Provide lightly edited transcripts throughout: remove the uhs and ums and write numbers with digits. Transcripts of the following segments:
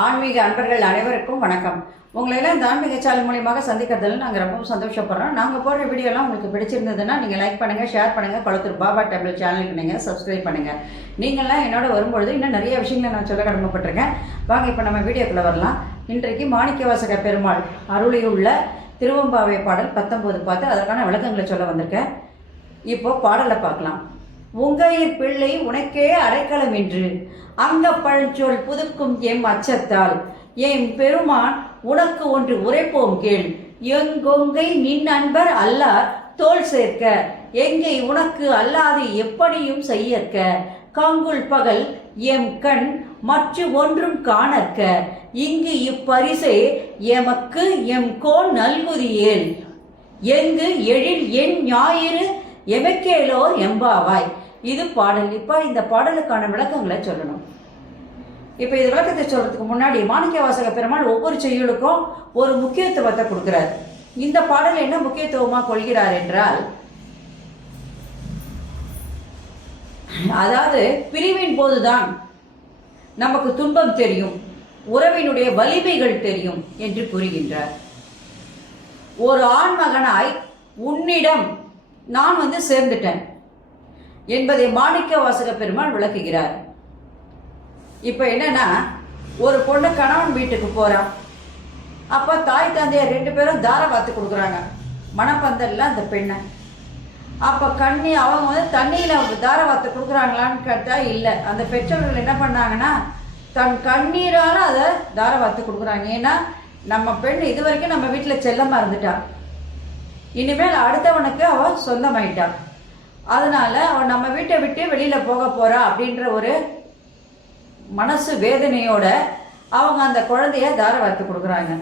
ஆன்மீக அன்பர்கள் அனைவருக்கும் வணக்கம். உங்களெல்லாம் இந்த ஆன்மீக சேனல் மூலியமாக சந்திக்கிறதுல நாங்கள் ரொம்பவும் சந்தோஷப்படுறோம். நாங்கள் போடுற வீடியோலாம் உங்களுக்கு பிடிச்சிருந்ததுன்னா நீங்கள் லைக் பண்ணுங்கள், ஷேர் பண்ணுங்கள், கொளத்தூர் பாபா டேபிள் சேனலுக்கு நீங்கள் சப்ஸ்கிரைப் பண்ணுங்கள். நீங்கள்லாம் என்னோட வரும்பொழுது இன்னும் நிறைய விஷயங்களை நான் சொல்ல கடமைப்பட்டிருக்கேன். வாங்க இப்போ நம்ம வீடியோக்குள்ளே வரலாம். இன்றைக்கு மாணிக்கவாசக பெருமாள் அருளியுள்ள திருவெம்பாவை பாடல் 19 பார்த்து அதற்கான விளக்கங்களை சொல்ல வந்திருக்கேன். இப்போ பாடலை பார்க்கலாம். உங்கையிற் பிள்ளை உனக்கே அடைக்கலம் என்று அங்க பழஞ்சொல் புதுக்கும் எம் அச்சத்தால் எம் பெருமான் உனக்கு ஒன்று உரைப்போம் கேள். எங்கொங்கை நின் அன்பர் அல்லார் தோல் சேர்க்க எங்கை உனக்கு அல்லாது எப்படியும் செய்யற்க கங்குல் பகல் எம் கண் மற்ற ஒன்றும் காணற்க இங்கு இப்பரிசே எமக்கு எம் கோன் நல்குதியேல் எங்கு எழில் என் ஞாயிறு எமக்கேலோர் எம்பாவாய். இது பாடல். இப்போ இந்த பாடலுக்கான விளக்கங்களை சொல்லணும். இப்போ இது விளக்கத்தை சொல்றதுக்கு முன்னாடி மாணிக்கவாசக பெருமாள் ஒவ்வொரு செய்யுளுக்கும் ஒரு முக்கியத்துவத்தை கொடுக்கிறார். இந்த பாடல் என்ன முக்கியத்துவமாக கொள்கிறார் என்றால், அதாவது பிரிவின் போதுதான் நமக்கு துன்பம் தெரியும், உறவினுடைய வலிமைகள் தெரியும் என்று கூறுகின்றார். ஒரு ஆண்மகனாய் உன்னிடம் நான் சேர்ந்துட்டேன் என்பதை மாணிக்கவாசக பெருமாள் விளக்குகிறார். இப்போ என்னன்னா, ஒரு பொண்ணு கணவன் வீட்டுக்கு போகிறான். அப்போ தாய் தந்தையார் 2 பேரும் தாரை வாத்து கொடுக்குறாங்க மணப்பந்தல்ல அந்த பெண்ணை. அப்போ அவங்க தண்ணியில் தாரை வாத்து கொடுக்குறாங்களான்னு கேட்டால் இல்லை. அந்த பெற்றோர்கள் என்ன பண்ணாங்கன்னா தன் கண்ணீரால் அதை தாரை வாத்து கொடுக்குறாங்க. ஏன்னா நம்ம பெண் இது வரைக்கும் நம்ம வீட்டில் செல்லமாக இருந்துட்டா, இனிமேல் அடுத்தவனுக்கு அவள் சொந்தமாயிட்டான். அதனால அவன் நம்ம வீட்டை விட்டு வெளியில் போக போகிறா அப்படின்ற ஒரு மனசு வேதனையோட அவங்க அந்த குழந்தைய தாரை வார்த்து கொடுக்குறாங்க.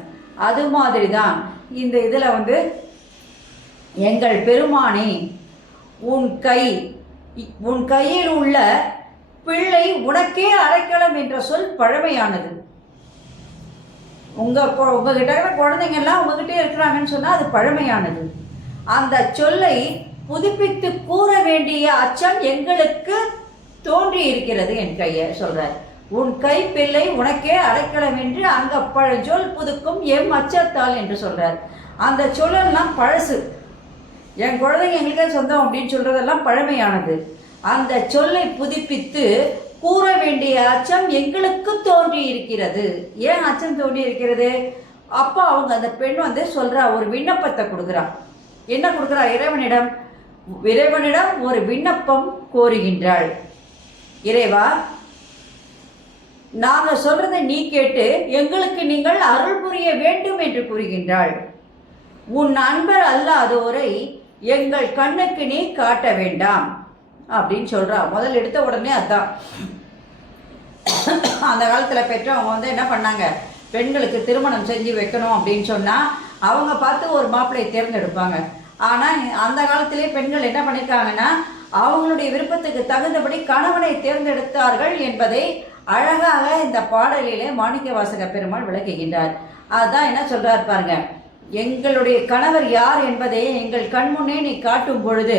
அது மாதிரி தான் இந்த இதில் எங்கள் பெருமானே உன் கையில் உள்ள பிள்ளை உனக்கே அடைக்கலம் என்ற சொல் பழமையானது. உங்ககிட்ட குழந்தைங்கள்லாம் உங்ககிட்டே இருக்கிறாங்கன்னு சொன்னால் அது பழமையானது. அந்த சொல்லை புதுப்பித்து கூற வேண்டிய அச்சம் எங்களுக்கு தோன்றி இருக்கிறது என் கையை சொல்றார். உன் கை பிள்ளை உனக்கே அடைக்கலம் என்று அங்க பழஞ்சொல் புதுக்கும் எம் அச்சத்தால் என்று சொல்றார். அந்த சொல்லெல்லாம் பழசு. என் குழந்தைங்க எங்களுக்கே சொந்தம் அப்படின்னு சொல்றதெல்லாம் பழமையானது. அந்த சொல்லை புதுப்பித்து கூற வேண்டிய அச்சம் எங்களுக்கு தோன்றி இருக்கிறது. ஏன் அச்சம் தோன்றி இருக்கிறது? அப்போ அவங்க அந்த பெண் சொல்றா, ஒரு விண்ணப்பத்தை கொடுக்குறா. என்ன கொடுக்குறா? இறைவனிடம் ஒரு விண்ணப்பம் கோருகின்றாள். இறைவா, நாங்கள் சொல்றதை நீ கேட்டு எங்களுக்கு நீங்கள் அருள் புரிய வேண்டும் என்று கூறுகின்றாள். உன் அன்பர் அல்லாதோரை எங்கள் கண்ணுக்கு நீ காட்ட வேண்டாம் அப்படின்னு சொல்றா. முதல் எடுத்த உடனே அதான். அந்த காலத்தில் பெற்றவங்க என்ன பண்ணாங்க, பெண்களுக்கு திருமணம் செஞ்சு வைக்கணும் அப்படின்னு சொன்னால் அவங்க பார்த்து ஒரு மாப்பிள்ளையை தேர்ந்தெடுப்பாங்க. ஆனால் அந்த காலத்திலே பெண்கள் என்ன பண்ணியிருக்காங்கன்னா அவங்களுடைய விருப்பத்துக்கு தகுந்தபடி கணவனை தேர்ந்தெடுத்தார்கள் என்பதை அழகாக இந்த பாடலிலே மாணிக்கவாசக பெருமாள் விளக்குகின்றார். அதுதான் என்ன சொல்றார் பாருங்க. எங்களுடைய கணவர் யார் என்பதை எங்கள் கண்முன்னே நீ காட்டும் பொழுது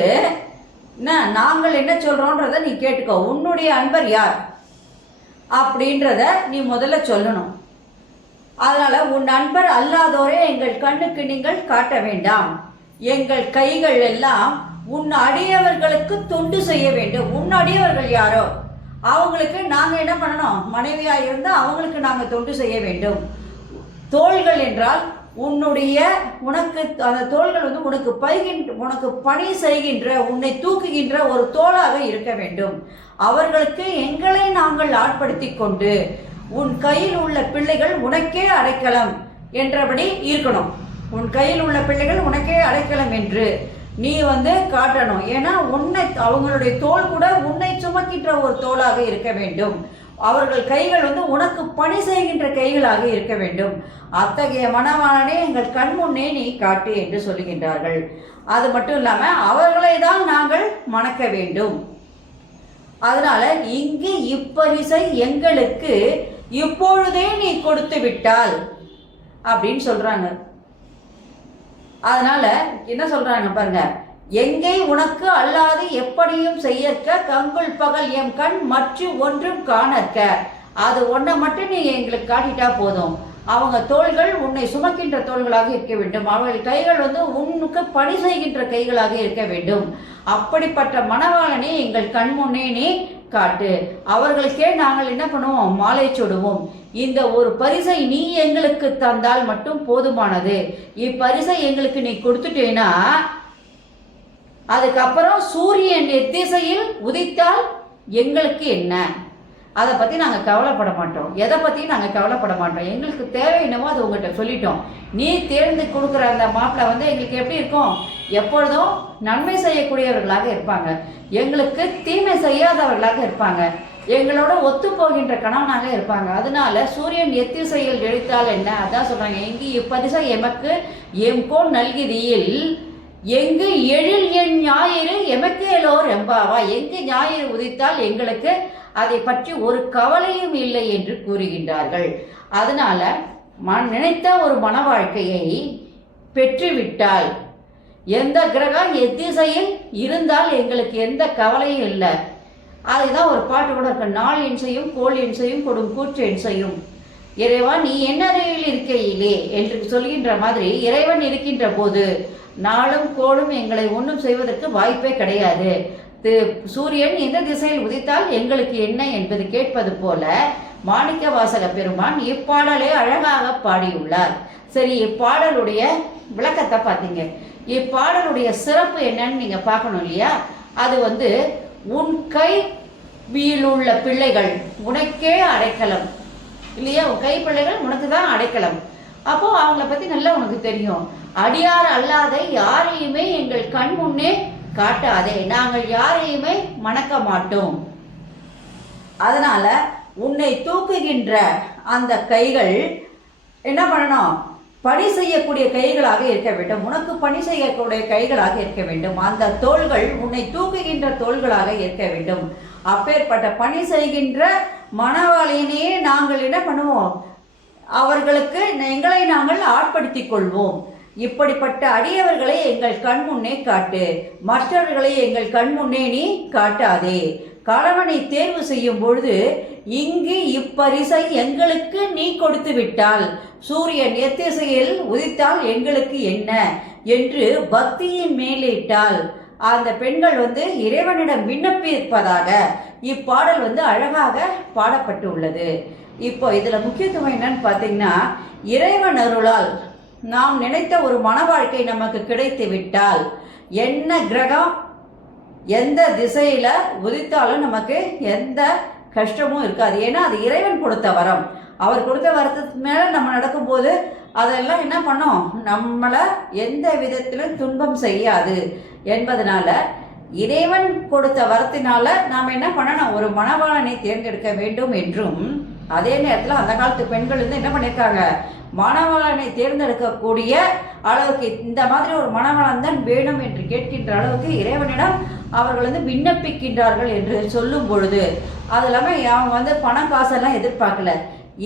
நாங்கள் என்ன சொல்றோன்றத நீ கேட்டுக்கோ. உன்னுடைய அன்பர் யார் அப்படின்றத நீ முதல்ல சொல்லணும். அதனால உன் அன்பர் அல்லாதோரே எங்கள் கண்ணுக்கு நீங்கள் காட்ட வேண்டாம். எங்கள் கைகள் எல்லாம் உன் அடியவர்களுக்கு தொண்டு செய்ய வேண்டும். உன் அடியவர்கள் யாரோ அவங்களுக்கு நாங்கள் என்ன பண்ணணும்? மனைவியாக இருந்தால் அவங்களுக்கு நாங்கள் தொண்டு செய்ய வேண்டும். தோள்கள் என்றால் உனக்கு அந்த தோள்கள் உனக்கு பணி செய்கின்ற, உன்னை தூக்குகின்ற ஒரு தோளாக இருக்க வேண்டும். அவர்களுக்கு எங்களை நாங்கள் ஆட்படுத்தி கொண்டு உன் கையில் உள்ள பிள்ளைகள் உனக்கே அடைக்கலம் என்றபடி இருக்கணும். உன் கையில் உள்ள பிள்ளைகள் உனக்கே அடைக்கலம் என்று நீ காட்டணும். ஏன்னா அவங்களுடைய தோல் கூட உன்னை சுமக்கின்ற ஒரு தோளாக இருக்க வேண்டும். அவர்கள் கைகள் உனக்கு பணி செய்கின்ற கைகளாக இருக்க வேண்டும். அத்தகைய மனவாளனே எங்கள் கண் முன்னே நீ காட்டு என்று சொல்லுகின்றார்கள். அது மட்டும் இல்லாமல் அவர்களை தான் நாங்கள் மணக்க வேண்டும். அதனால இங்கு இப்பரிசை எங்களுக்கு இப்பொழுதே நீ கொடுத்து விட்டால் அப்படின்னு சொல்றாங்க. அதனால என்ன சொல்றாங்க பாருங்க. எங்கே உனக்கு அல்லாது எப்படியும் செய்யற்க கங்குல் பகல் எம் கண் மற்ற ஒன்றும் காணற்க அது ஒன்றை மட்டும் நீ எங்களுக்கு காட்டிட்டா போதும். அவங்க தோள்கள் உன்னை சுமக்கின்ற தோள்களாக இருக்க வேண்டும். அவர்கள் கைகள் உன்னுக்கு பணி செய்கின்ற கைகளாக இருக்க வேண்டும். அப்படிப்பட்ட மணவாளனை எங்கள் கண்முன்னே நீ காட்டு. அவர்களுக்கே நாங்கள் என்ன பண்ணுவோம்? மாலை சுடுவோம். இந்த ஒரு பரிசை நீ எங்களுக்கு தந்தால் மட்டும் போதுமானது. இப்பரிசை எங்களுக்கு நீ கொடுத்துட்டேன்னா அதுக்கப்புறம் சூரியன் எத்திசையில் உதித்தால் எங்களுக்கு என்ன? அதை பற்றி நாங்கள் கவலைப்பட மாட்டோம். எதை பற்றியும் நாங்கள் கவலைப்பட மாட்டோம். எங்களுக்கு தேவை என்னவோ அது உங்கள்கிட்ட சொல்லிட்டோம். நீ தேர்ந்து கொடுக்குற அந்த மாப்பிள்ளை எங்களுக்கு எப்படி இருக்கும்? எப்பொழுதும் நன்மை செய்யக்கூடியவர்களாக இருப்பாங்க. எங்களுக்கு தீமை செய்யாதவர்களாக இருப்பாங்க. எங்களோட ஒத்து போகின்ற கணவனாக இருப்பாங்க. அதனால சூரியன் எத்திசையில் எழுத்தால் என்ன? அதான் சொல்கிறாங்க, எங்கு இப்பரிசை எமக்கு எம்கோன் நல்கிதியில் எங்கு எழில் என் ஞாயிறு எமக்கேலோ ரெம்பாவா. எங்கு ஞாயிறு உதித்தால் எங்களுக்கு அதை பற்றி ஒரு கவலையும் இல்லை என்று கூறுகின்றார்கள். அதனால நினைத்த ஒரு மன வாழ்க்கையை பெற்றுவிட்டால் எந்த கிரகம் எத்திசையில் இருந்தால் எங்களுக்கு எந்த கவலையும் இல்லை. அதுதான் ஒரு பாட்டு கூட இருக்கு, நாள் இன்சையும் கோள் இன்சையும் கொடும் கூற்று இன்சையும். இறைவன் நீ என்னறையில் இருக்கையிலே என்று சொல்கின்ற மாதிரி இறைவன் இருக்கின்ற போது நாளும் கோளும் எங்களை ஒன்றும் செய்வதற்கு வாய்ப்பே கிடையாது. சூரியன் எந்த திசையில் உதித்தால் எங்களுக்கு என்ன என்பது கேட்பது போல மாணிக்க வாசக பெருமான் இப்பாடலை அழகாக பாடியுள்ளார். சரி, இப்பாடலுடைய விளக்கத்தை பார்த்தீங்க. இப்பாடலுடைய சிறப்பு என்னன்னு நீங்க பார்க்கணும் இல்லையா? அது உன் கை வீழுள்ள பிள்ளைகள் உனக்கே அடைக்கலம் இல்லையா? உன் கை பிள்ளைகள் உனக்கு தான் அடைக்கலம். அப்போ அவங்கள பத்தி நல்லா உனக்கு தெரியும். அடியார் அல்லாத யாரையுமே எங்கள் கண் முன்னே காட்டாதே, நாங்கள் யாரையுமே மணக்க மாட்டோம். அதனால உன்னை தூக்குகின்ற அந்த கைகள் என்ன பண்ணணும்? பணி செய்யக்கூடிய கைகளாக இருக்க வேண்டும். உனக்கு பணி செய்யக்கூடிய கைகளாக இருக்க வேண்டும். அந்த தோள்கள் உன்னை தூக்குகின்ற தோள்களாக இருக்க வேண்டும். அப்பேற்பட்ட பணி செய்கின்ற மணவாளியினையே நாங்கள் என்ன பண்ணுவோம்? அவர்களுக்கு எங்களை நாங்கள் ஆட்படுத்திக் கொள்வோம். இப்படிப்பட்ட அடியவர்களை எங்கள் கண் முன்னே காட்டு, மற்றவர்களை எங்கள் கண் முன்னே நீ காட்டாதே. கணவனை தேர்வு செய்யும் பொழுது இங்கு இப்பரிசை எங்களுக்கு நீ கொடுத்து விட்டால் சூரியன் எத்திசையில் உதித்தால் எங்களுக்கு என்ன என்று பக்தியின் மேலிட்டால் அந்த பெண்கள் இறைவனிடம் விண்ணப்பிப்பதாக இப்பாடல் அழகாக பாடப்பட்டு உள்ளது. இப்போ இதுல முக்கியத்துவம் என்னன்னு பார்த்தீங்கன்னா, இறைவன் அருளால் நாம் நினைத்த ஒரு மன வாழ்க்கை நமக்கு கிடைத்து விட்டால் என்ன கிரகம் எந்த திசையில உதித்தாலும் நமக்கு எந்த கஷ்டமும் இருக்காது. ஏன்னா அது இறைவன் கொடுத்த வரம். அவர் கொடுத்த வரத்துக்கு மேல நம்ம நடக்கும்போது அதெல்லாம் என்ன பண்ணோம்? நம்மளை எந்த விதத்திலும் துன்பம் செய்யாது என்பதனால இறைவன் கொடுத்த வரத்தினால நாம் என்ன பண்ணணும்? ஒரு மணவாளனை தேர்ந்தெடுக்க வேண்டும் என்றும் அதே நேரத்தில் அந்த காலத்து பெண்கள் என்ன பண்ணியிருக்காங்க? மணவாளனை தேர்ந்தெடுக்கக்கூடிய அளவுக்கு இந்த மாதிரி ஒரு மணவாளன் தான் வேணும் என்று கேட்கின்ற அளவுக்கு இறைவனிடம் அவர்கள் விண்ணப்பிக்கின்றார்கள் என்று சொல்லும் பொழுது அது இல்லாமல் அவங்க பணம் காசெல்லாம் எதிர்பார்க்கல.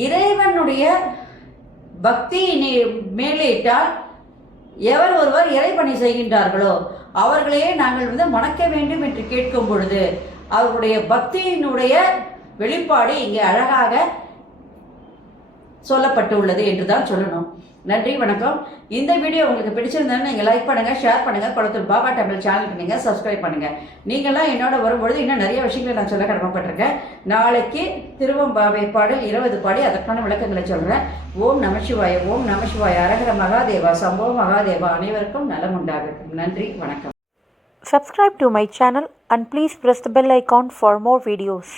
இறைவனுடைய பக்தியினை மேலிட்டால் எவர் ஒருவர் இறைபணி செய்கின்றார்களோ அவர்களையே நாங்கள் மணக்க வேண்டும் என்று கேட்கும் பொழுது அவர்களுடைய பக்தியினுடைய வெளிப்பாடு இங்கே அழகாக சொல்லப்பட்டுள்ளது என்று தான் சொல்லணும். நன்றி, வணக்கம். இந்த வீடியோ உங்களுக்கு பிடிச்சிருந்தாலும் நீங்கள் லைக் பண்ணுங்கள், ஷேர் பண்ணுங்கள். குளத்தூர் பாபா டெம்பிள் சேனலுக்கு நீங்கள் சப்ஸ்கிரைப் பண்ணுங்கள். நீங்களாம் என்னோட வரும்பொழுது இன்னும் நிறைய விஷயங்களை நான் சொல்ல கடமைப்பட்டிருக்கேன். நாளைக்கு திருவம்பாவை பாடல் 20 பாடி அதற்கான விளக்கங்களை சொல்கிறேன். ஓம் நமசிவாய, ஓம் நமசிவாய, அரகர மகாதேவா, சம்போ மகாதேவா. அனைவருக்கும் நலம் உண்டாகட்டும். நன்றி, வணக்கம். Subscribe to my channel and please press the bell icon for more videos.